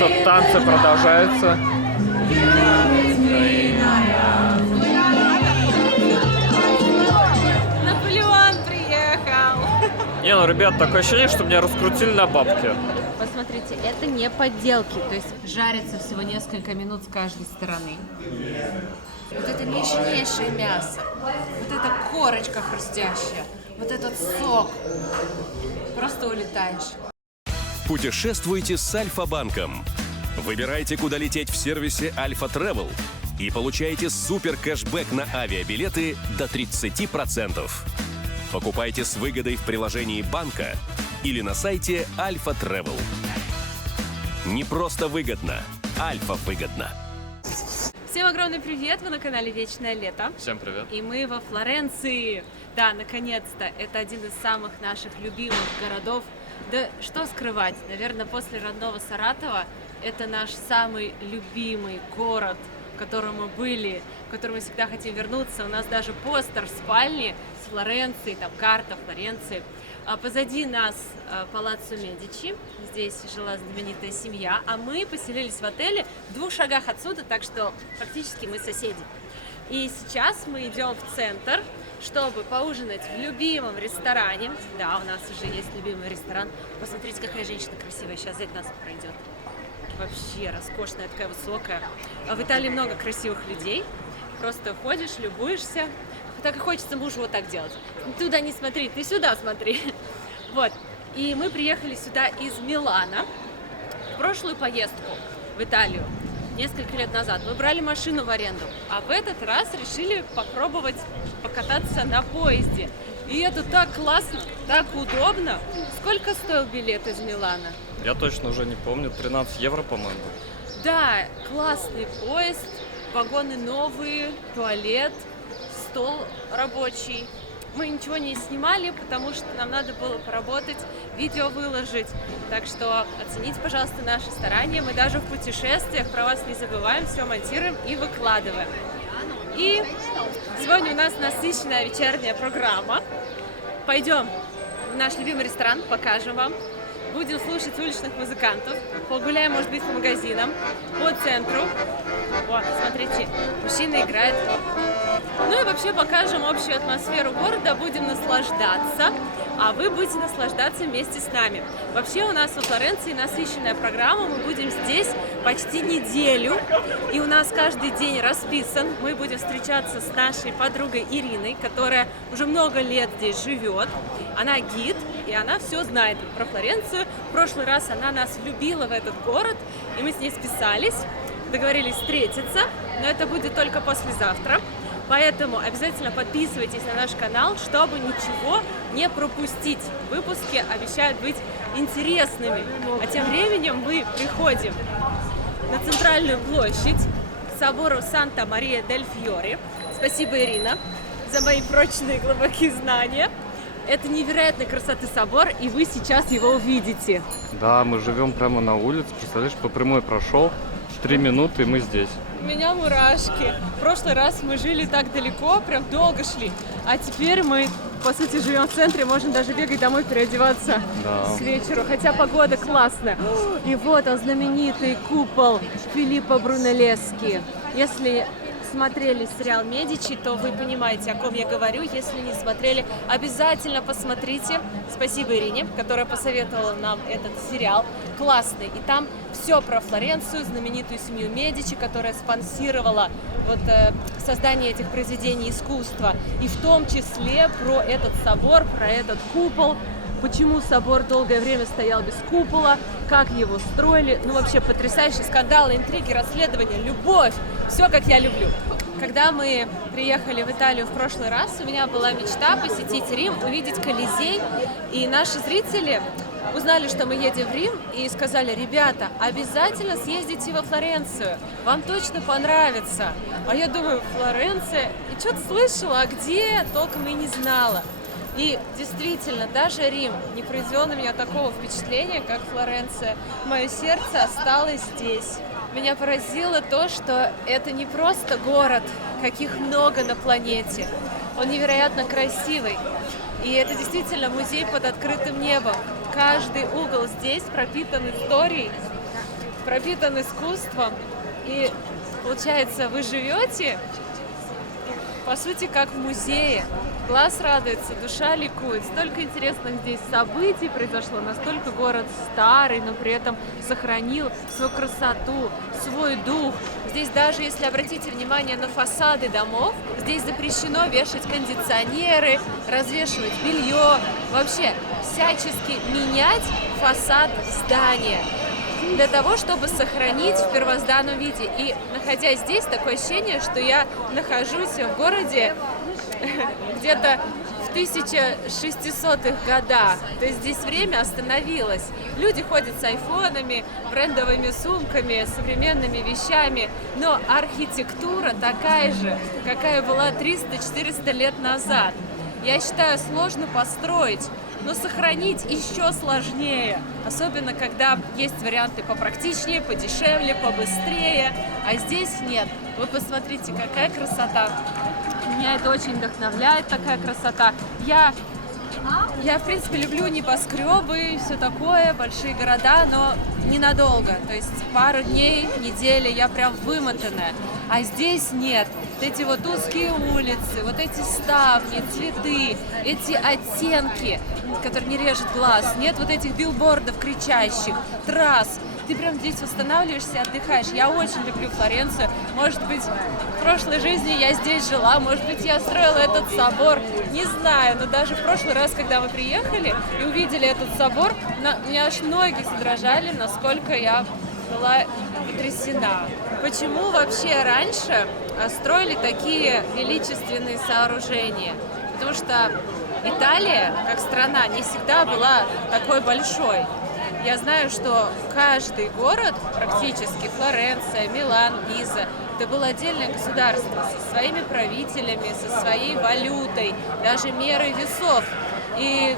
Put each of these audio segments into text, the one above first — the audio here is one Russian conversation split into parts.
тут танцы продолжаются. Наполеон приехал. Не, ну, ребят, такое ощущение, что меня раскрутили на бабки. Посмотрите, это не подделки, то есть жарится всего несколько минут с каждой стороны. Вот это нежнейшее мясо, вот эта корочка хрустящая, вот этот сок. Просто улетаешь. Путешествуйте с Альфа-банком. Выбирайте, куда лететь в сервисе Альфа Travel и получайте супер кэшбэк на авиабилеты до 30%. Покупайте с выгодой в приложении банка или на сайте Альфа Travel. Не просто выгодно, Альфа выгодно. Всем огромный привет, вы на канале Вечное Лето. Всем привет. И мы во Флоренции. Да, наконец-то, это один из самых наших любимых городов. Да что скрывать, наверное, после родного Саратова это наш самый любимый город, в котором мы были, в который мы всегда хотим вернуться. У нас даже постер в спальне с Флоренцией, там карта Флоренции. А позади нас Палаццо Медичи, здесь жила знаменитая семья, а мы поселились в отеле в 2 шагах отсюда, так что фактически мы соседи. И сейчас мы идем в центр, чтобы поужинать в любимом ресторане. Да, у нас уже есть любимый ресторан. Посмотрите, какая женщина красивая сейчас сзади нас пройдет. Вообще роскошная, такая высокая. А в Италии много красивых людей. Просто ходишь, любуешься. Так и хочется мужу вот так делать. Туда не смотри, ты сюда смотри. Вот. И мы приехали сюда из Милана в прошлую поездку в Италию. Несколько лет назад мы брали машину в аренду, а в этот раз решили попробовать покататься на поезде. И это так классно, так удобно. Сколько стоил билет из Милана? Я точно уже не помню, 13 евро, по-моему. Да, классный поезд, вагоны новые, туалет, стол рабочий. Мы ничего не снимали, потому что нам надо было поработать, видео выложить. Так что оцените, пожалуйста, наши старания. Мы даже в путешествиях про вас не забываем, все монтируем и выкладываем. И сегодня у нас насыщенная вечерняя программа. Пойдем в наш любимый ресторан, покажем вам. Будем слушать уличных музыкантов, погуляем, может быть, по магазинам, по центру. Вот, смотрите, мужчина играет. Ну и вообще покажем общую атмосферу города, будем наслаждаться, а вы будете наслаждаться вместе с нами. Вообще у нас во Флоренции насыщенная программа, мы будем здесь почти неделю, и у нас каждый день расписан. Мы будем встречаться с нашей подругой Ириной, которая уже много лет здесь живет. Она гид, и она все знает про Флоренцию. В прошлый раз она нас влюбила в этот город, и мы с ней списались, договорились встретиться, но это будет только послезавтра. Поэтому обязательно подписывайтесь на наш канал, чтобы ничего не пропустить. Выпуски обещают быть интересными. А тем временем мы приходим на центральную площадь к собору Санта-Мария-дель-Фьори. Спасибо, Ирина, за мои прочные глубокие знания. Это невероятной красоты собор, и вы сейчас его увидите. Да, мы живем прямо на улице, представляешь, по прямой прошел, 3 минуты, и мы здесь. У меня мурашки. В прошлый раз мы жили так далеко, прям долго шли. А теперь мы, по сути, живем в центре, можно даже бегать домой, переодеваться с вечера. Хотя погода классная. И вот он, знаменитый купол Филиппо Брунеллески. Если смотрели сериал «Медичи», то вы понимаете, о ком я говорю. Если не смотрели, обязательно посмотрите. Спасибо Ирине, которая посоветовала нам этот сериал. Классный. И там все про Флоренцию, знаменитую семью Медичи, которая спонсировала создание этих произведений искусства. И в том числе про этот собор, про этот купол. Почему собор долгое время стоял без купола, как его строили. Ну, вообще потрясающие скандалы, интриги, расследования, любовь. Все, как я люблю. Когда мы приехали в Италию в прошлый раз, у меня была мечта посетить Рим, увидеть Колизей. И наши зрители узнали, что мы едем в Рим, и сказали: ребята, обязательно съездите во Флоренцию, вам точно понравится. А я думаю, Флоренция, и что-то слышала, а где, толком и не знала. И действительно, даже Рим не произвел на меня такого впечатления, как Флоренция. Мое сердце осталось здесь. Меня поразило то, что это не просто город, каких много на планете. Он невероятно красивый. И это действительно музей под открытым небом. Каждый угол здесь пропитан историей. пропитан искусством. И получается, вы живете, по сути, как в музее. Глаз радуется, душа ликует. Столько интересных здесь событий произошло. Настолько город старый, но при этом сохранил свою красоту, свой дух. Здесь даже, если обратите внимание на фасады домов, здесь запрещено вешать кондиционеры, развешивать белье. Вообще, всячески менять фасад здания для того, чтобы сохранить в первозданном виде. И находясь здесь, такое ощущение, что я нахожусь в городе где-то в 1600-х годах. То есть здесь время остановилось. Люди ходят с айфонами, брендовыми сумками, современными вещами, но архитектура такая же, какая была 300-400 лет назад. Я считаю, сложно построить, но сохранить еще сложнее. Особенно, когда есть варианты попрактичнее, подешевле, побыстрее. А здесь нет. Вы посмотрите, какая красота. Меня это очень вдохновляет, такая красота. Я в принципе, люблю небоскребы и все такое, большие города, но ненадолго. То есть пару дней, недели я прям вымотанная. А здесь нет. Вот эти вот узкие улицы, вот эти ставни, цветы, эти оттенки, которые не режут глаз. Нет вот этих билбордов кричащих, трасс. Ты прям здесь восстанавливаешься, отдыхаешь. Я очень люблю Флоренцию. Может быть, в прошлой жизни я здесь жила, может быть, я строила этот собор. Не знаю, но даже в прошлый раз, когда мы приехали и увидели этот собор, у меня аж ноги задрожали, насколько я была потрясена. Почему вообще раньше строили такие величественные сооружения? Потому что Италия, как страна, не всегда была такой большой. Я знаю, что каждый город, практически Флоренция, Милан, Пиза, это было отдельное государство со своими правителями, со своей валютой, даже мерой весов. И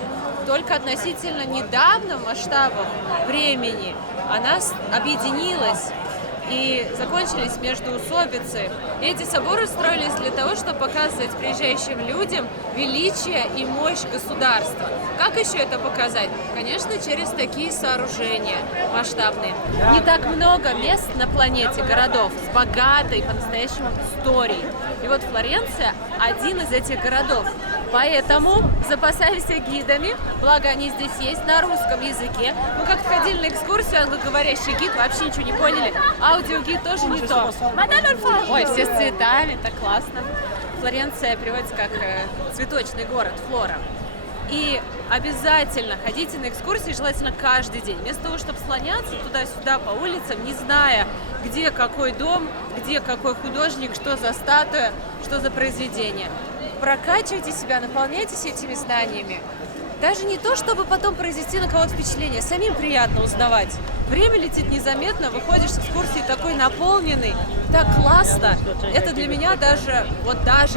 только относительно недавнем масштабах времени она объединилась. И закончились междоусобицы. И эти соборы строились для того, чтобы показывать приезжающим людям величие и мощь государства. Как еще это показать? Конечно, через такие сооружения масштабные. Не так много мест на планете, городов с богатой по-настоящему историей. И вот Флоренция – один из этих городов. Поэтому запасаемся гидами, благо они здесь есть на русском языке. Мы как-то ходили на экскурсию, англоговорящий гид, вообще ничего не поняли. Аудиогид тоже не то. Ой, все с цветами, так классно. Флоренция переводится как цветочный город, флора. И обязательно ходите на экскурсии, желательно каждый день. Вместо того, чтобы слоняться туда-сюда по улицам, не зная, где какой дом, где какой художник, что за статуя, что за произведение. Прокачивайте себя, наполняйтесь этими знаниями. Даже не то, чтобы потом произвести на кого-то впечатление, самим приятно узнавать. Время летит незаметно, выходишь с экскурсии такой наполненный, так классно. Это для меня даже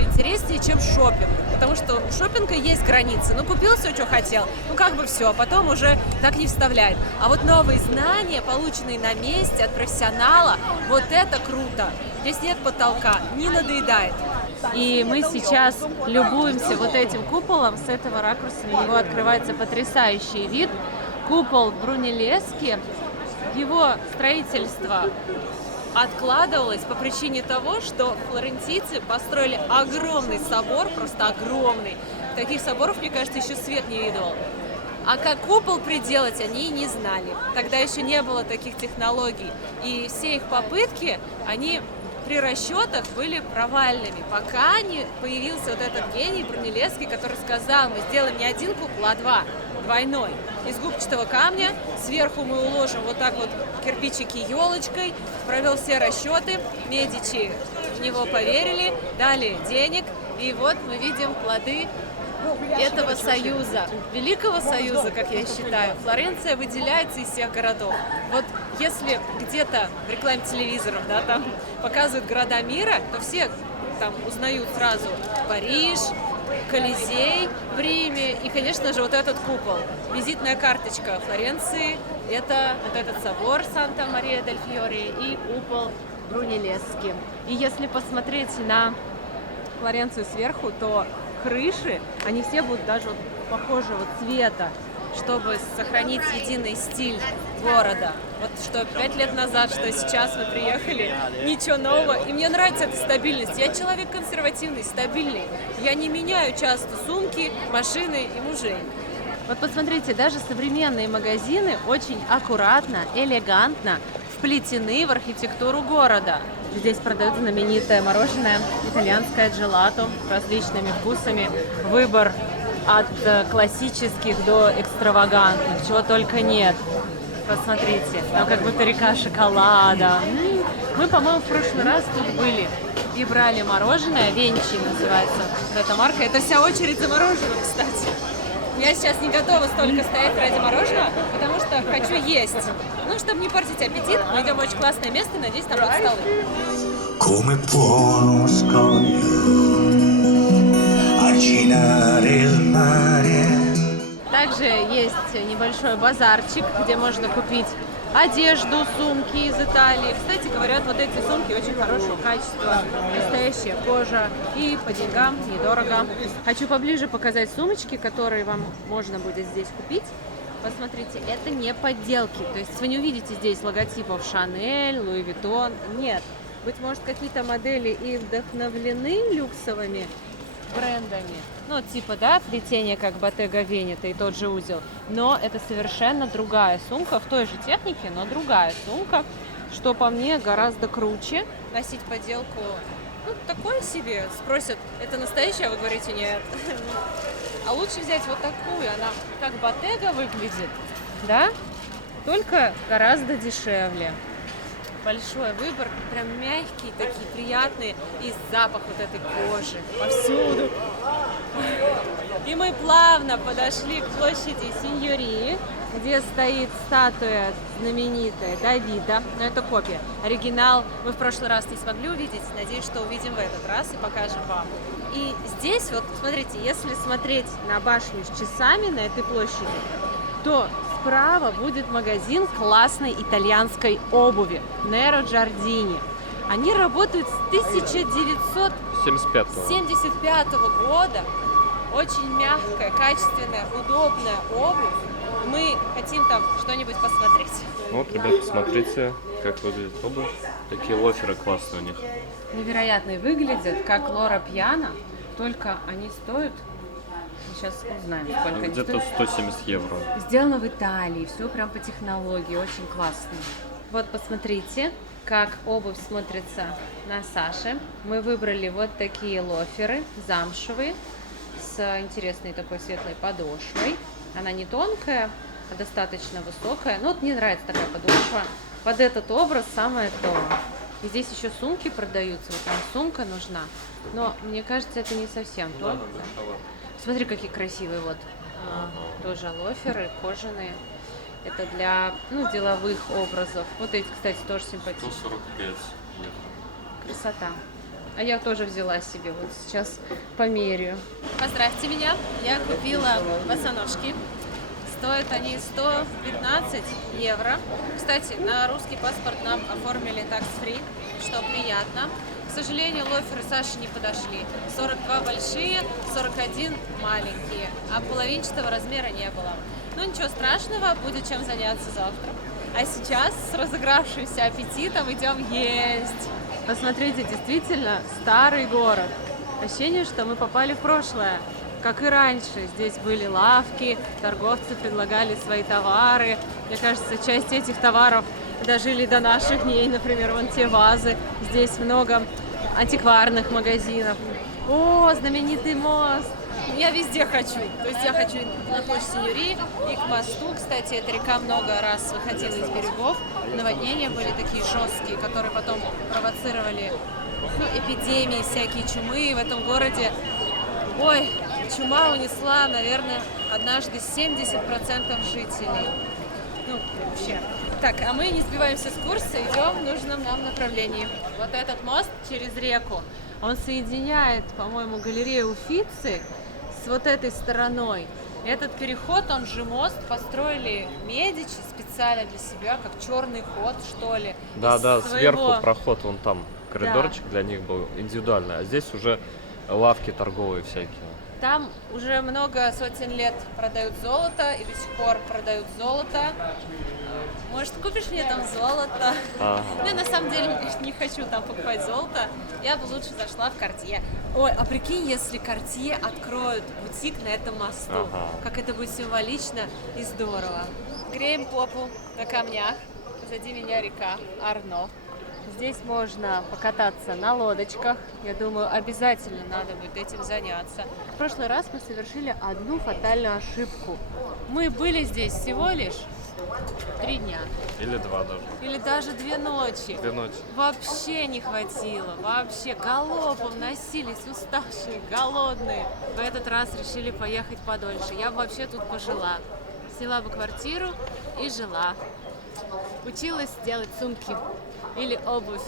интереснее, чем шопинг. Потому что у шопинга есть границы. Ну, купил все, что хотел, ну, как бы все, а потом уже так не вставляет. А вот новые знания, полученные на месте от профессионала, вот это круто. Здесь нет потолка, не надоедает. И мы сейчас любуемся вот этим куполом. С этого ракурса на него открывается потрясающий вид. Купол Брунеллески. Его строительство откладывалось по причине того, что флорентийцы построили огромный собор, просто огромный. Таких соборов, мне кажется, еще свет не видывал. А как купол приделать, они и не знали. Тогда еще не было таких технологий. И все их попытки, они при расчетах были провальными, пока не появился вот этот гений Брунеллески, который сказал: мы сделаем не один купол, а два, двойной. Из губчатого камня, сверху мы уложим вот так вот кирпичики елочкой, провел все расчеты, Медичи в него поверили, дали денег, и вот мы видим плоды этого союза, Великого Союза, как я считаю. Флоренция выделяется из всех городов. Вот если где-то в рекламе телевизоров, да, там показывают города мира, то все там узнают сразу Париж, Колизей в Риме и, конечно же, вот этот купол. Визитная карточка Флоренции – это вот этот собор Санта-Мария-дель-Фьори и купол Брунеллески. И если посмотреть на Флоренцию сверху, то крыши, они все будут даже вот похожего цвета, чтобы сохранить единый стиль города. Вот что 5 лет назад, что сейчас мы приехали, ничего нового. И мне нравится эта стабильность. Я человек консервативный, стабильный. Я не меняю часто сумки, машины и мужей. Вот посмотрите, даже современные магазины очень аккуратно, элегантно вплетены в архитектуру города. Здесь продают знаменитое мороженое, итальянское джелато с различными вкусами. Выбор от классических до экстравагантных, чего только нет. Посмотрите, там как будто река шоколада. Мы, по-моему, в прошлый раз тут были и брали мороженое, Венчи называется эта марка. Это вся очередь за мороженым, кстати. Я сейчас не готова столько стоять ради мороженого, потому что хочу есть. Ну, чтобы не портить аппетит, мы идем в очень классное место, надеюсь, там будут столы. Come può uno scoglio arginare il mare? Также есть небольшой базарчик, где можно купить одежду, сумки из Италии. Кстати, говорят, вот эти сумки очень хорошего качества, настоящая кожа и по деньгам недорого. Хочу поближе показать сумочки, которые вам можно будет здесь купить. Посмотрите, это не подделки, то есть вы не увидите здесь логотипов Chanel, Louis Vuitton, нет. Быть может, какие-то модели и вдохновлены люксовыми брендами, ну, типа, да, плетение, как Bottega Veneta и тот же узел, но это совершенно другая сумка, в той же технике, но другая сумка, что по мне гораздо круче. Носить подделку, ну, такое себе, спросят, это настоящая, а вы говорите, нет. А лучше взять вот такую, она как Bottega выглядит, да, только гораздо дешевле. Большой выбор, прям мягкие, такие приятные, и запах вот этой кожи повсюду. И мы плавно подошли к площади Синьории, где стоит статуя знаменитая Давида, но это копия. Оригинал мы в прошлый раз не смогли увидеть, надеюсь, что увидим в этот раз и покажем вам. И здесь, вот смотрите, если смотреть на башню с часами на этой площади, то справа будет магазин классной итальянской обуви Неро Джардини. Они работают с 1975 года. Очень мягкая, качественная, удобная обувь. Мы хотим там что-нибудь посмотреть. Вот, ребят, посмотрите, как выглядит обувь. Такие лоферы классные у них. Невероятные выглядят, как Лора Пьяна, только они стоят... Сейчас узнаем, сколько они Где-то стоят. 170 евро. Сделано в Италии, все прям по технологии, очень классно. Вот посмотрите, как обувь смотрится на Саше. Мы выбрали вот такие лоферы, замшевые, с интересной такой светлой подошвой. Она не тонкая, а достаточно высокая. Ну вот мне нравится такая подошва. Под этот образ самое то. И здесь еще сумки продаются, вот нам сумка нужна. Но мне кажется, это не совсем то. Смотри, какие красивые вот. Тоже лоферы, кожаные. Это для, ну, деловых образов. Вот эти, кстати, тоже симпатичные. 145 евро. Красота. А я тоже взяла себе, вот сейчас померяю. Поздравьте меня, я купила босоножки. Стоят они 115 евро. Кстати, на русский паспорт нам оформили tax-free, что приятно. К сожалению, лоферы Саши не подошли. 42 большие, 41 маленькие, а половинчатого размера не было. Ну ничего страшного, будет чем заняться завтра. А сейчас с разыгравшимся аппетитом идем есть. Посмотрите, действительно старый город. Ощущение, что мы попали в прошлое. Как и раньше, здесь были лавки, торговцы предлагали свои товары. Мне кажется, часть этих товаров дожили до наших дней, например, вон те вазы. Здесь много антикварных магазинов. О, знаменитый мост! Я везде хочу. То есть я хочу на площадь Синьории и к мосту. Кстати, эта река много раз выходила из берегов. Наводнения были такие жесткие, которые потом провоцировали, ну, эпидемии, всякие чумы в этом городе. Ой, чума унесла, наверное, однажды 70% жителей. Ну, вообще. Так, а мы не сбиваемся с курса, идем в нужном нам направлении. Вот этот мост через реку, он соединяет, по-моему, галерею Уффици с вот этой стороной. Этот переход, он же мост, построили Медичи специально для себя, как черный ход, что ли. Да, из сверху проход вон там, коридорчик для них был индивидуальный, а здесь уже лавки торговые всякие. Там уже много сотен лет продают золото и до сих пор продают золото. может, купишь мне там золото? Ага. Ну, я на самом деле не хочу там покупать золото, я бы лучше зашла в Cartier. Ой, а прикинь, если Cartier откроют бутик на этом мосту, Ага. как это будет символично и здорово. Греем попу на камнях, позади меня река Арно. Здесь можно покататься на лодочках. Я думаю, обязательно надо будет этим заняться. В прошлый раз мы совершили одну фатальную ошибку. Мы были здесь всего лишь 3 дня. Или 2 даже. Или даже 2 ночи. 2 ночи. Вообще не хватило. Вообще галопом носились, уставшие, голодные. В этот раз решили поехать подольше. Я бы вообще тут пожила. Сняла бы квартиру и жила. Училась делать сумки или обувь.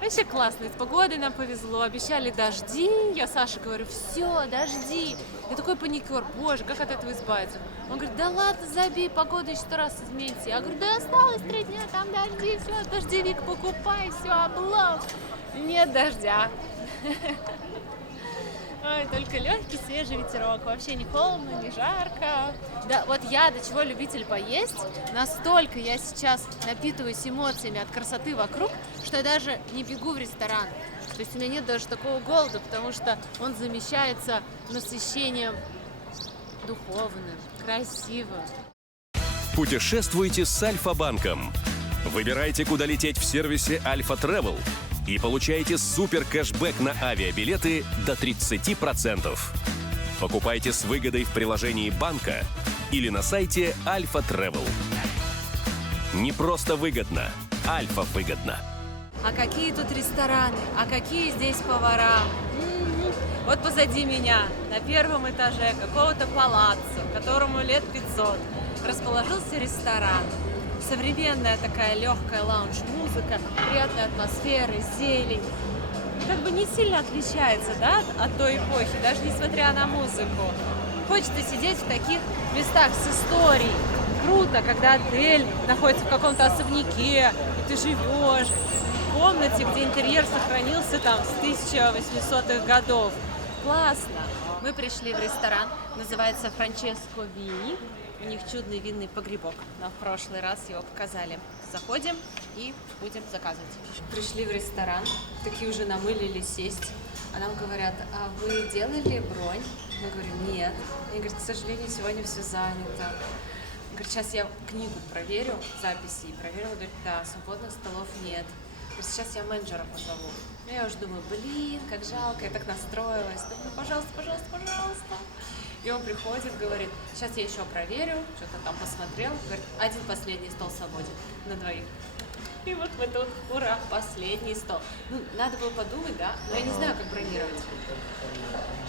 Вообще классно. С погодой нам повезло. Обещали дожди. Я Саше говорю, все, дожди. Я такой паникер. Боже, как от этого избавиться? Он говорит, да ладно, забей, погода еще 100 раз изменится. Я говорю, да осталось 3 дня, там дожди, все, дождевик покупай, все, облом. Нет дождя. Ой, только легкий свежий ветерок. Вообще не холодно, не жарко. Да, вот я до чего любитель поесть, настолько я сейчас напитываюсь эмоциями от красоты вокруг, что я даже не бегу в ресторан. То есть у меня нет даже такого голода, потому что он замещается насыщением духовным, красивым. Путешествуйте с Альфа-банком. Выбирайте, куда лететь в сервисе Альфа Travel и получайте супер кэшбэк на авиабилеты до 30%. Покупайте с выгодой в приложении банка или на сайте Альфа Travel. Не просто выгодно, Альфа выгодно. А какие тут рестораны, а какие здесь повара. Вот позади меня, на 1-м этаже какого-то палаццо, которому лет 500, расположился ресторан. Современная такая легкая лаунж-музыка, приятная атмосфера, зелень. Как бы не сильно отличается, да, от той эпохи, даже несмотря на музыку. Хочется сидеть в таких местах с историей. Круто, когда отель находится в каком-то особняке, и ты живешь в комнате, где интерьер сохранился там с 1800-х годов. Классно! Мы пришли в ресторан, называется Франческо Вини. У них чудный винный погребок. Нам в прошлый раз его показали. Заходим и будем заказывать. Пришли в ресторан, такие уже намылили сесть. А нам говорят, а вы делали бронь? Мы говорим, нет. Они говорят, к сожалению, сегодня все занято. Говорит, сейчас я книгу проверю, записи, и проверила, говорит, да, свободных столов нет. Говорит, сейчас я менеджера позову. Ну, я уже думаю, блин, как жалко, я так настроилась. Думаю, пожалуйста, пожалуйста, пожалуйста. И он приходит, говорит, сейчас я еще проверю, что-то там посмотрел. Говорит, 1 последний стол свободен на 2. И вот мы тут, ура, последний стол. Ну, надо было подумать, да, но я не знаю, как бронировать.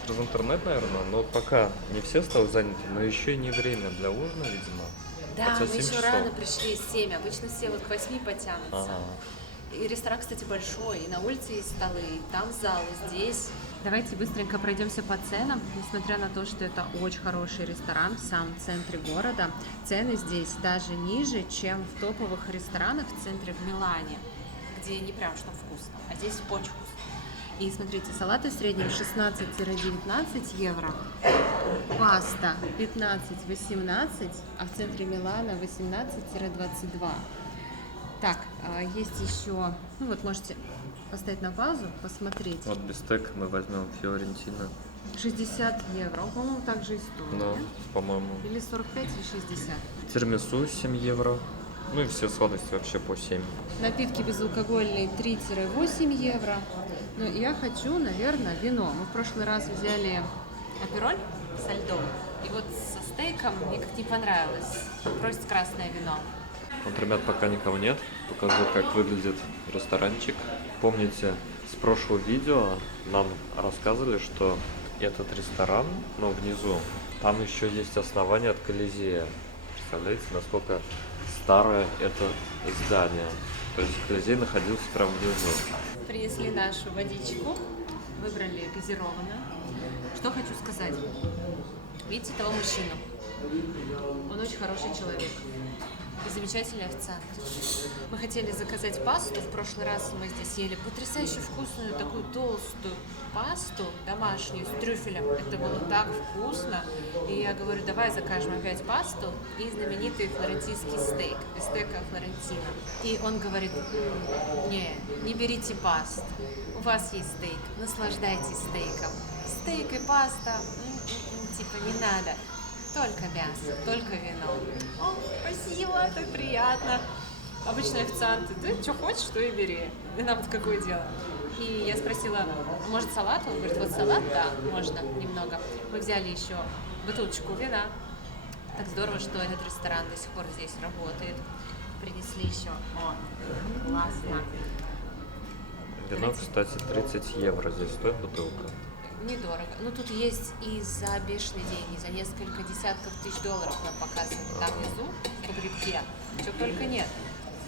Через интернет, наверное, но пока не все столы заняты, но еще и не время для ужина, видимо. Да, Хотя мы 7 еще часов. рано пришли, 7, обычно все вот к 8 потянутся. Ага. И ресторан, кстати, большой, и на улице есть столы, и там зал, и здесь. Давайте быстренько пройдемся по ценам. Несмотря на то, что это очень хороший ресторан в самом центре города, цены здесь даже ниже, чем в топовых ресторанах в центре в Милане, где не прям что вкусно, а здесь очень вкусно. И смотрите, салаты в среднем 16-19 евро, паста 15-18, а в центре Милана 18-22. Так, есть еще, ну вот можете поставить на паузу, посмотреть. Вот бистек мы возьмем Фиорентина. 60 евро, он, по-моему, также и стоит, Ну, да? по-моему. Или 45, или 60. Тирамису 7 евро. Ну и все сладости вообще по 7. Напитки безалкогольные 3-8 евро. Ну, я хочу, наверное, вино. Мы в прошлый раз взяли апероль со льдом. И вот со стейком мне как не понравилось. Просит красное вино. Вот, ребят, пока никого нет, покажу, как выглядит ресторанчик. Помните, с прошлого видео нам рассказывали, что этот ресторан, но внизу, там еще есть основание от Колизея. Представляете, насколько старое это здание. То есть Колизей находился прямо внизу. Принесли нашу водичку, выбрали газированную. Что хочу сказать. Видите того мужчину? Он очень хороший человек. и замечательный официант. Мы хотели заказать пасту. В прошлый раз мы здесь ели потрясающе вкусную, такую толстую пасту домашнюю с трюфелем. Это было так вкусно. И я говорю, давай закажем опять пасту и знаменитый флорентийский стейк, бистека Флорентина. И он говорит, не берите пасту. У вас есть стейк, наслаждайтесь стейком. Стейк и паста, типа не надо. Только мясо, только вино. О, спасибо, так приятно. Обычно официанты, ты что хочешь, то и бери. И нам-то какое дело? И я спросила, может салат? Он говорит, вот салат, да, можно немного. Мы взяли еще бутылочку вина. Так здорово, что этот ресторан до сих пор здесь работает. Принесли еще. О, классно. Вино, кстати, 30 евро здесь стоит бутылка. Недорого. Ну, тут есть и за бешеные деньги, за несколько десятков тысяч долларов нам показывают там внизу, в погребке. Чего только нет.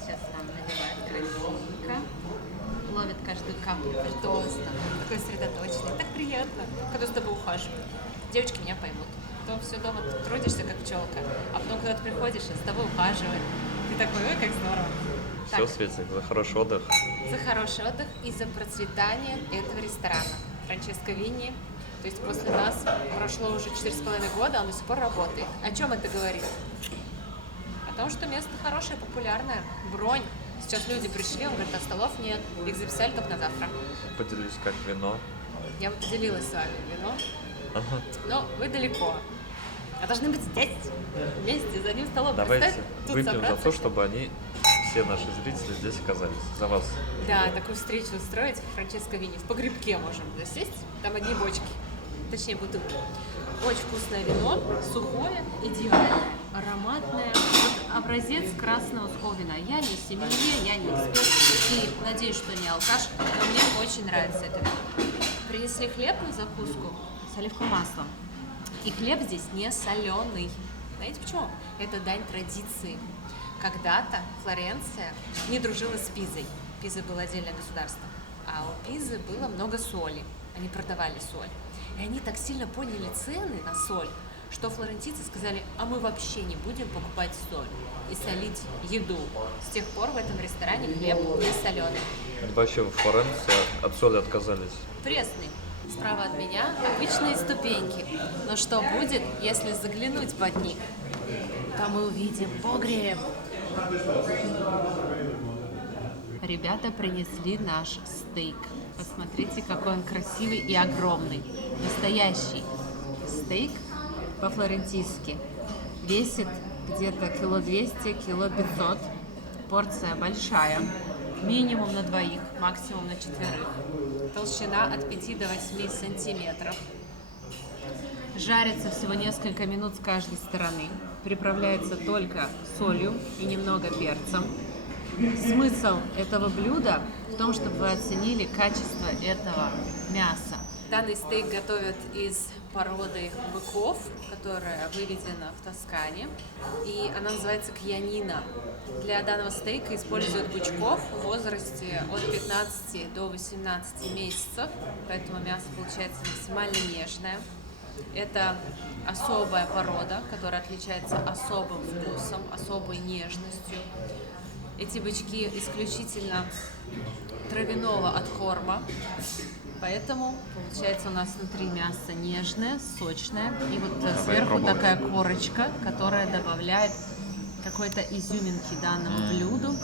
Сейчас нам наливают красивенько. Ловит каждую каплю виртуозно. Такой сосредоточенный. Так приятно, когда с тобой ухаживают. Девочки меня поймут. То все дома трудишься, как пчелка, а потом, когда ты приходишь, и с тобой ухаживают. Ты такой, ой, как здорово. Все, Светик, за хороший отдых. За хороший отдых и за процветание этого ресторана. Франческо Винни. То есть после нас прошло уже 4,5 года, а он до сих пор работает. О чем это говорит? О том, что место хорошее, популярное. Бронь. Сейчас люди пришли, он говорит, а столов нет. Их записали только на завтра. Поделюсь, как вино. Я вот поделилась с вами вино. Ага. Но вы далеко. А должны быть здесь, вместе, за одним столом. Давайте Представь, тут выпьем за собраться. то, чтобы они, все наши зрители, здесь оказались. За вас. Да, такую встречу устроить в Франческо Винни. В погребке можем засесть, там одни бочки, точнее бутылки. Очень вкусное вино, сухое, идеальное, ароматное. Вот образец красного сухого вина. Я не сомелье, я не эксперт и надеюсь, что не алкаш, но мне очень нравится это вино. Принесли хлеб на закуску с оливковым маслом. И хлеб здесь не соленый. Знаете почему? Это дань традиции. Когда-то Флоренция не дружила с Пизой. Пиза было отдельное государство. А у Пизы было много соли. Они продавали соль. И они так сильно поняли цены на соль, что флорентийцы сказали, а мы вообще не будем покупать соль и солить еду. С тех пор в этом ресторане хлеб не соленый. Вообще в Флоренции от соли отказались. Пресный. Справа от меня обычные ступеньки. Но что будет, если заглянуть под них? Там мы увидим погреб. Ребята принесли наш стейк. Посмотрите, какой он красивый и огромный. Настоящий стейк по-флорентийски. Весит где-то кило 200, кило 500. Порция большая. Минимум на двоих, максимум на четверых. Толщина от 5 до 8 сантиметров. Жарится всего несколько минут с каждой стороны. Приправляется только солью и немного перцем. Смысл этого блюда в том, чтобы вы оценили качество этого мяса. Данный стейк готовят из породы быков, которая выведена в Тоскане, и она называется кьянина. Для данного стейка используют бычков в возрасте от 15 до 18 месяцев, поэтому мясо получается максимально нежное. Это особая порода, которая отличается особым вкусом, особой нежностью. Эти бычки исключительно травяного откорма, поэтому получается у нас внутри мясо нежное, сочное, и вот сверху пробовать. такая корочка, которая добавляет какой-то изюминки данному блюду.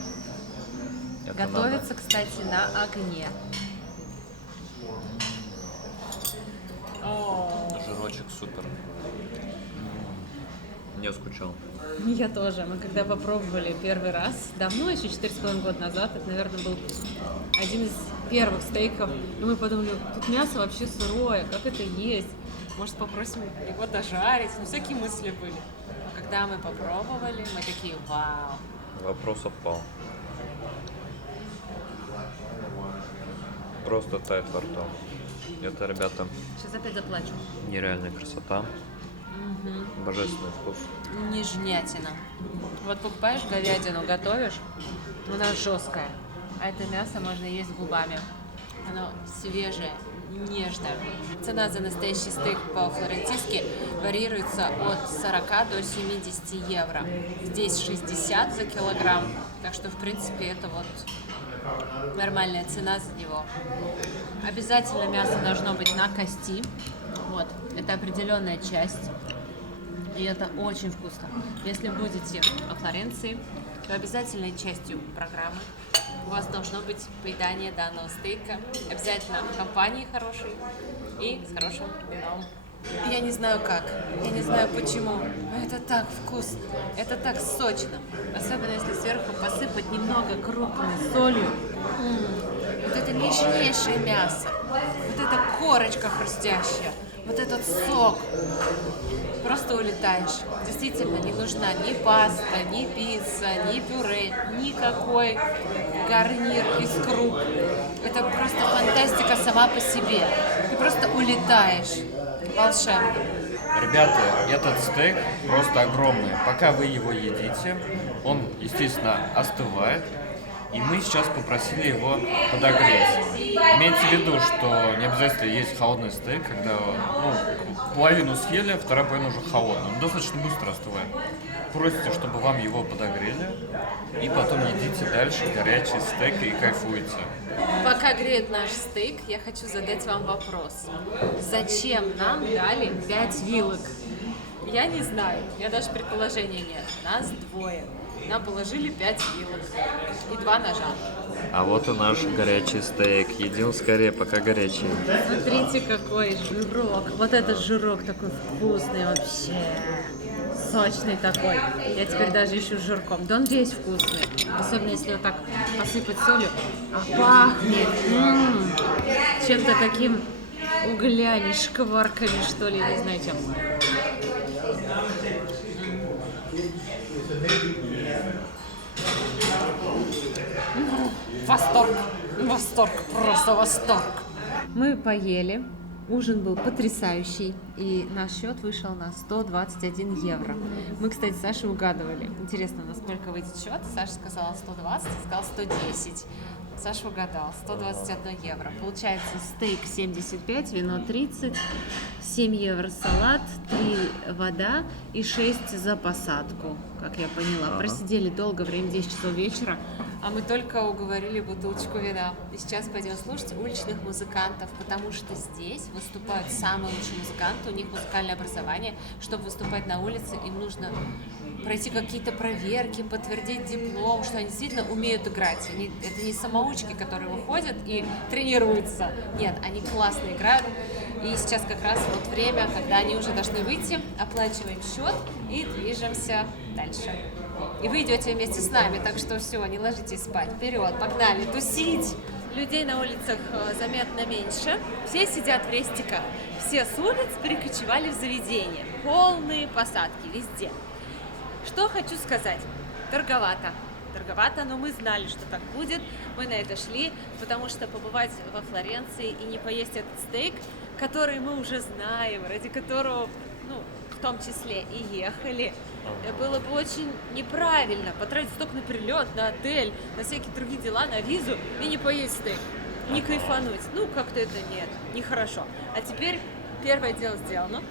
Это Готовится, кстати, на огне. надо. Жирочек супер. Не скучал. Я тоже. Мы когда попробовали первый раз, давно, еще 4,5 года назад, это, наверное, был один из первых стейков, и мы подумали, тут мясо вообще сырое, как это есть? Может, попросим его дожарить? Ну, всякие мысли были. А когда мы попробовали, мы такие, вау. Вопрос отпал. Просто тает во рту. Это, ребята, Сейчас опять заплачу. нереальная красота. Божественный вкус. Нежнятина. Вот покупаешь говядину, готовишь, она жесткая. А это мясо можно есть губами. Оно свежее, нежная. Цена за настоящий стейк по-флорентийски варьируется от 40 до 70 евро. Здесь 60 за килограмм, так что, в принципе, это вот нормальная цена за него. Обязательно мясо должно быть на кости. Вот, это определенная часть. И это очень вкусно. Если будете во Флоренции, то обязательной частью программы у вас должно быть поедание данного стейка. Обязательно в компании хорошей и с хорошим вином. Я не знаю как, я не знаю почему, но это так вкусно, это так сочно. Особенно если сверху посыпать немного крупной солью. Вот это нежнейшее мясо, вот эта корочка хрустящая, вот этот сок. Просто улетаешь. Действительно, не нужна ни паста, ни пицца, ни пюре, никакой гарнир из круп. Это просто фантастика сама по себе. Ты просто улетаешь. Волшебно. Ребята, этот стейк просто огромный. Пока вы его едите, он, естественно, остывает. И мы сейчас попросили его подогреть. Имейте в виду, что не обязательно есть холодный стейк, когда половину съели, а вторая половина уже холодная. Он достаточно быстро остывает. Просите, чтобы вам его подогрели, и потом едите дальше горячий стейк и кайфуете. Пока греет наш стейк, я хочу задать вам вопрос. Зачем нам дали 5 вилок? Я не знаю, у меня даже предположения нет. Нас двое. Нам положили 5 вилок и 2 ножа. А вот и наш горячий стейк. Едим скорее, пока горячий. Смотрите, какой жирок. Вот этот жирок такой вкусный вообще. Сочный такой. Я теперь даже ищу с жирком. Да он весь вкусный. Особенно если вот так посыпать солью. А пахнет чем-то таким углями, шкварками, что ли, не знаю чем. Восторг, просто восторг. Мы поели, ужин был потрясающий, и наш счет вышел на 121 евро. Мы, кстати, с Сашей угадывали. Интересно, насколько выйдет счет. Саша сказала 120, сказал 110. Саша угадал, 121 евро. Получается стейк 75, вино 30, 7 евро салат, 3 вода и 6 за посадку, как я поняла. Просидели долго, время 10 часов вечера, а мы только уговорили бутылочку вина. И сейчас пойдем слушать уличных музыкантов, потому что здесь выступают самые лучшие музыканты, у них музыкальное образование. Чтобы выступать на улице, им нужно пройти какие-то проверки, подтвердить диплом, что они действительно умеют играть. Это не самоучки, которые выходят и тренируются. Нет, они классно играют. И сейчас как раз вот время, когда они уже должны выйти, оплачиваем счет и движемся дальше. И вы идете вместе с нами, так что все, не ложитесь спать. Вперед, погнали, тусить! Людей на улицах заметно меньше, все сидят в рестиках. Все с улиц перекочевали в заведения. Полные посадки везде. Что хочу сказать. Дороговато, но мы знали, что так будет. Мы на это шли, потому что побывать во Флоренции и не поесть этот стейк, который мы уже знаем, ради которого, в том числе и ехали, было бы очень неправильно потратить столько на прилет, на отель, на всякие другие дела, на визу и не поесть стейк, не кайфануть. Как-то это нет, нехорошо. А теперь первое дело сделано.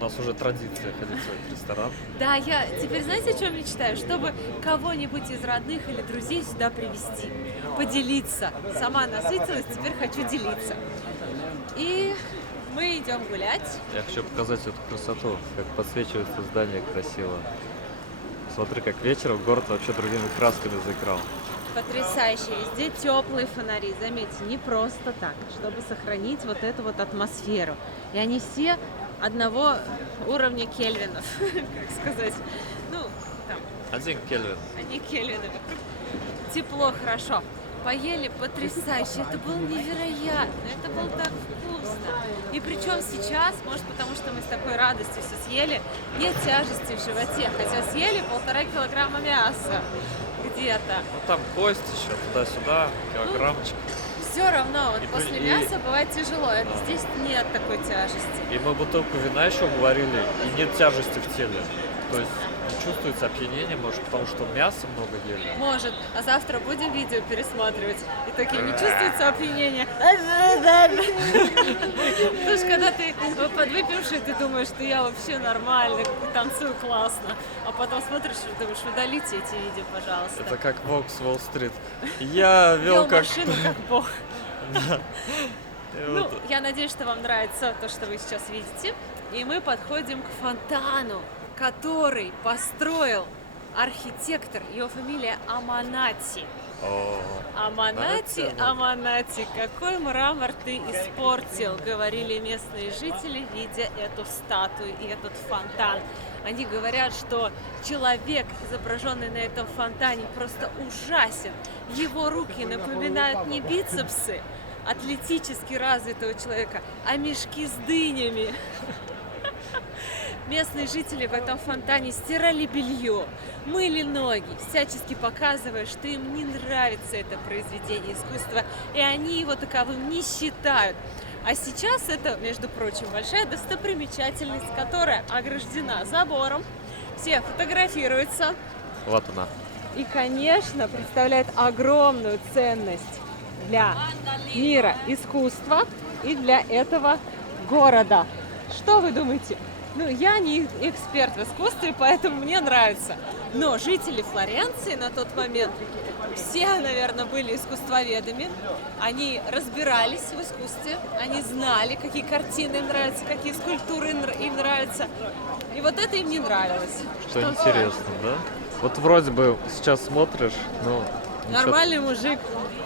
У нас уже традиция ходить в этот ресторан. Да, я теперь, знаете, о чем мечтаю? Чтобы кого-нибудь из родных или друзей сюда привезти, поделиться. Сама насытилась, теперь хочу делиться. И мы идем гулять. Я хочу показать эту красоту, как подсвечивается здание красиво. Смотри, как вечером город вообще другими красками заиграл. Потрясающе. Везде теплые фонари. Заметьте, не просто так, чтобы сохранить вот эту вот атмосферу. И они все одного уровня кельвинов, как сказать. 1 Кельвин. Они кельвины вокруг. Тепло, хорошо. Поели потрясающе. Это было невероятно. Это было так вкусно. И причем сейчас, может потому что мы с такой радостью все съели, нет тяжести в животе. Хотя съели 1,5 килограмма мяса где-то. Там кость еще туда-сюда, килограммчик. Все равно, вот после мяса бывает тяжело. Здесь нет такой тяжести. И мы бутылку вина еще уговорили, и нет тяжести в теле. То есть чувствуется опьянение, может, потому что мяса много ели? Может, а завтра будем видео пересматривать. И такие, не чувствуется опьянение. Потому что когда ты подвыпивший, ты думаешь, что я вообще нормально, танцую классно. А потом смотришь и думаешь, удалите эти видео, пожалуйста. Это как Вокс Уолл-стрит. Я вел как... машину как бог. И Ну, вот- я надеюсь, что вам нравится то, что вы сейчас видите. И мы подходим к фонтану, который построил архитектор. Его фамилия Аманати. О, Аманати, Аманати. Аманати, какой мрамор ты испортил, говорили местные жители, видя эту статую и этот фонтан. Они говорят, что человек, изображенный на этом фонтане, просто ужасен. Его руки напоминают не бицепсы атлетически развитого человека, а мешки с дынями. Местные жители в этом фонтане стирали белье, мыли ноги, всячески показывая, что им не нравится это произведение искусства, и они его таковым не считают. А сейчас это, между прочим, большая достопримечательность, которая ограждена забором, все фотографируются вот она. и, конечно, представляет огромную ценность для мира искусства и для этого города. Что вы думаете? Ну, я не эксперт в искусстве, поэтому мне нравится. Но жители Флоренции на тот момент все, наверное, были искусствоведами. Они разбирались в искусстве, они знали, какие картины им нравятся, какие скульптуры им нравятся. И вот это им не нравилось. Что интересно, да? Вот вроде бы сейчас смотришь, ну... ничего- Нормальный мужик.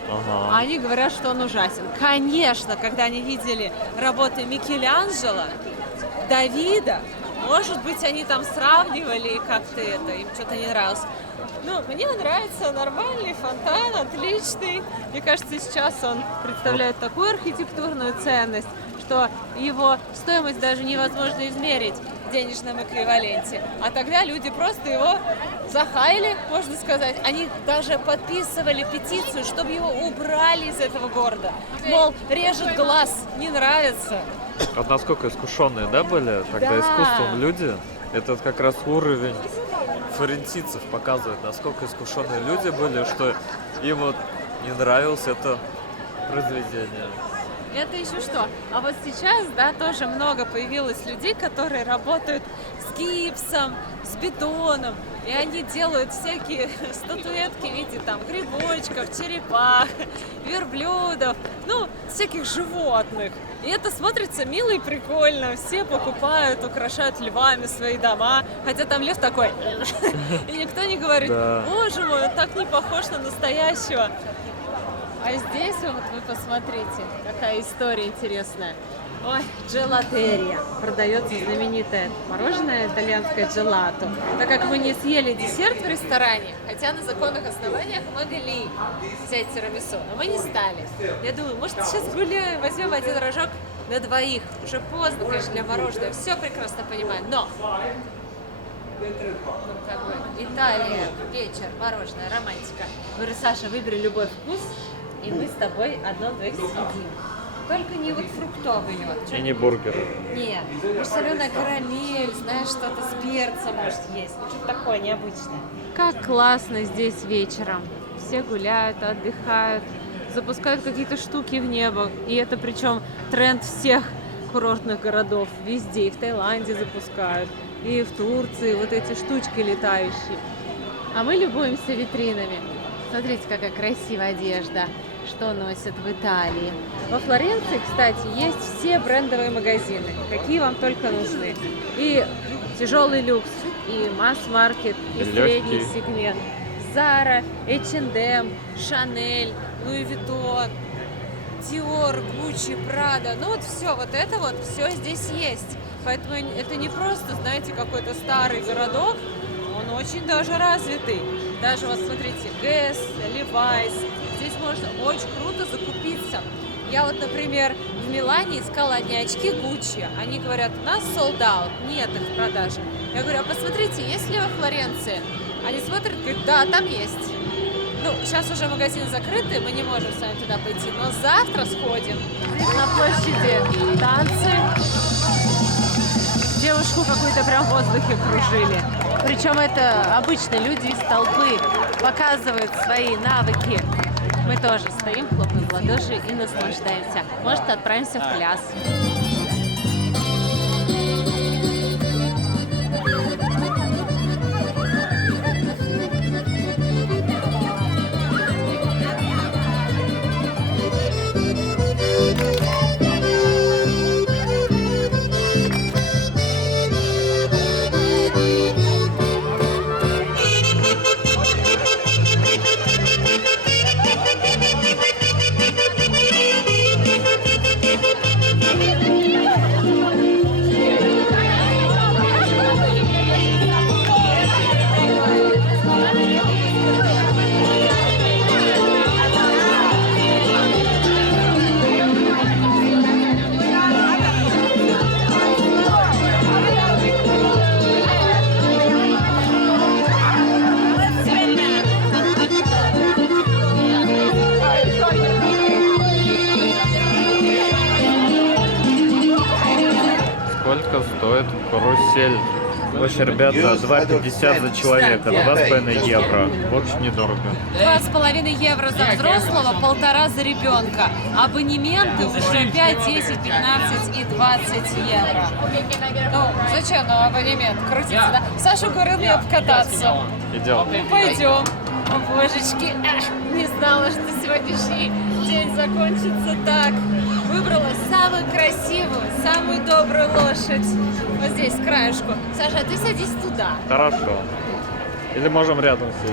А Ага. они говорят, что он ужасен. Конечно, когда они видели работы Микеланджело, Давида, может быть, они там сравнивали и как-то это, им что-то не нравилось. Ну, мне нравится нормальный фонтан, отличный. Мне кажется, сейчас он представляет такую архитектурную ценность, что его стоимость даже невозможно измерить в денежном эквиваленте. А тогда люди просто его захаяли, можно сказать. Они даже подписывали петицию, чтобы его убрали из этого города. Мол, режет глаз, не нравится. Вот насколько искушенные, да, были тогда Да. искусством люди? Это как раз уровень флорентийцев показывает, насколько искушенные люди были, что им вот не нравилось это произведение. Это еще что? А вот сейчас, да, тоже много появилось людей, которые работают с гипсом, с бетоном, и они делают всякие статуэтки в виде там грибочков, черепах, верблюдов, ну, всяких животных. И это смотрится мило и прикольно. Все покупают, украшают львами свои дома, хотя там лев такой. И никто не говорит, Да. боже мой, он так не похож на настоящего. А здесь вот вы посмотрите, какая история интересная. Ой, джелатерия. Продается знаменитое мороженое итальянское джелато. Так как мы не съели десерт в ресторане, хотя на законных основаниях могли взять тирамису, но мы не стали. Я думаю, может, сейчас гуляем, возьмем один рожок на двоих. Уже поздно, конечно, для мороженого. Все прекрасно понимаю, но... Ну, как бы, Италия, вечер, мороженое, романтика. Говорю, Саша, выбери любой вкус, и мы с тобой одно-двоих съедим. Только не вот фруктовый лед. И не бургер. Нет, может, соленая карамель, знаешь, что-то с перцем может есть. Ну, что-то такое необычное. Как классно здесь вечером. Все гуляют, отдыхают, запускают какие-то штуки в небо. И это причем тренд всех курортных городов. Везде, и в Таиланде запускают, и в Турции вот эти штучки летающие. А мы любуемся витринами. Смотрите, какая красивая одежда, что носят в Италии. Во Флоренции, кстати, есть все брендовые магазины, какие вам только нужны. И тяжелый люкс, и масс-маркет, и средний Легкий. сегмент. Zara, H&M, Chanel, Louis Vuitton, Dior, Gucci, Prada. Ну вот все, вот это вот, все здесь есть. Поэтому это не просто, знаете, какой-то старый городок, он очень даже развитый. Даже вот смотрите, Guess, Levi's. Здесь можно очень круто закупиться. Я вот, например, в Милане искала одни очки Gucci. Они говорят, у нас sold out, нет их в продаже. Я говорю, а посмотрите, есть ли во Флоренции? Они смотрят, говорят, да, там есть. Ну, сейчас уже магазины закрыты, мы не можем с вами туда пойти, но завтра сходим. Здесь на площади танцы. Девушку какую-то прям в воздухе кружили. Причем это обычно люди из толпы показывают свои навыки. Мы тоже стоим, хлопаем в ладоши и наслаждаемся. Может, отправимся в пляс. Сколько стоит карусель? В общем, ребята, 2,50 за человека, 2,5 евро. В общем, недорого. 2,5 евро за взрослого, 1,5 за ребенка. Абонементы уже 5, 10, 15 и 20 евро. Ну, зачем нам абонемент? Крутиться, да? Саша говорил мне покататься. Идем. Ну, пойдем. О, божечки, не знала, что сегодняшний день закончится так. Выбрала самую красивую, самую добрую лошадь. Вот здесь, с краешку. Саша, а ты садись туда. Хорошо. Или можем рядом сесть?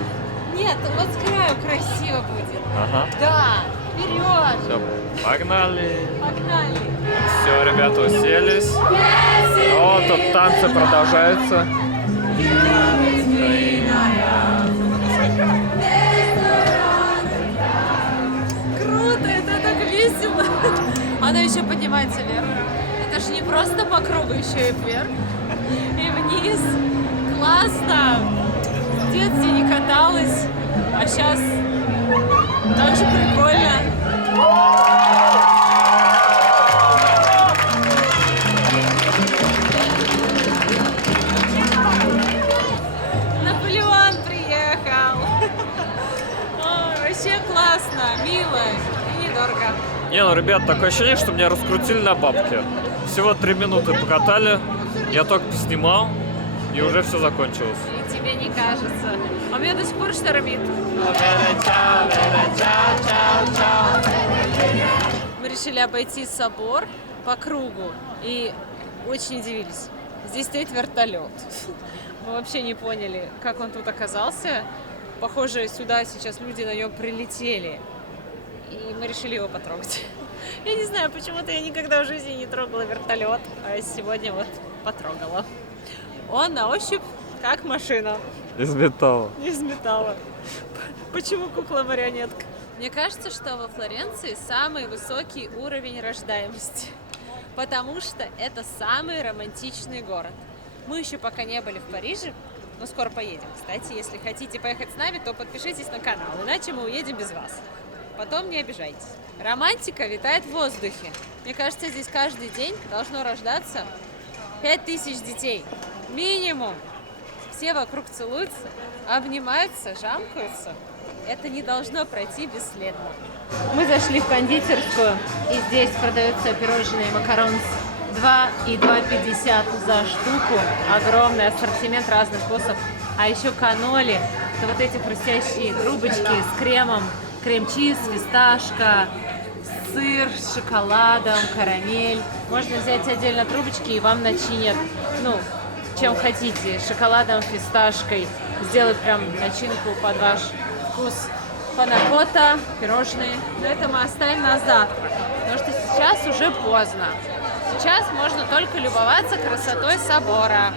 Нет, вот с краю красиво будет. Ага. Да, вперед. Все, погнали. Погнали. Все, ребята, уселись. О, тут танцы продолжаются. Круто, это так весело. Она еще поднимается вверх. Это же не просто по кругу, еще и вверх. И вниз. Классно. В детстве не каталась, а сейчас так же прикольно. Наполеон приехал. Ой, вообще классно, мило и недорого. Не, ну, ребят, такое ощущение, что меня раскрутили на бабки. Всего 3 минуты покатали, я только снимал, и уже все закончилось. И тебе не кажется. А у меня до сих пор штормит. Мы решили обойти собор по кругу и очень удивились. Здесь стоит вертолет. Мы вообще не поняли, как он тут оказался. Похоже, сюда сейчас люди на нем прилетели. И мы решили его потрогать. Я не знаю, почему-то я никогда в жизни не трогала вертолет, а сегодня вот потрогала. Он на ощупь как машина. Из металла. Из металла. Почему кукла-марионетка? Мне кажется, что во Флоренции самый высокий уровень рождаемости. Потому что это самый романтичный город. Мы еще пока не были в Париже, но скоро поедем. Кстати, если хотите поехать с нами, то подпишитесь на канал, иначе мы уедем без вас. Потом не обижайтесь. Романтика витает в воздухе. Мне кажется, здесь каждый день должно рождаться 5000 детей. Минимум. Все вокруг целуются, обнимаются, жамкаются. Это не должно пройти бесследно. Мы зашли в кондитерскую, и здесь продаются пирожные макаронс 2 и 2,50 за штуку. Огромный ассортимент разных вкусов. А еще каноли. Это вот эти хрустящие трубочки с кремом. Крем-чиз, фисташка, сыр с шоколадом, карамель. Можно взять отдельно трубочки, и вам начинят, ну, чем хотите. Шоколадом, фисташкой. Сделают прям начинку под ваш вкус. Панакота, пирожные. Но это мы оставим на завтра, потому что сейчас уже поздно. Сейчас можно только любоваться красотой собора.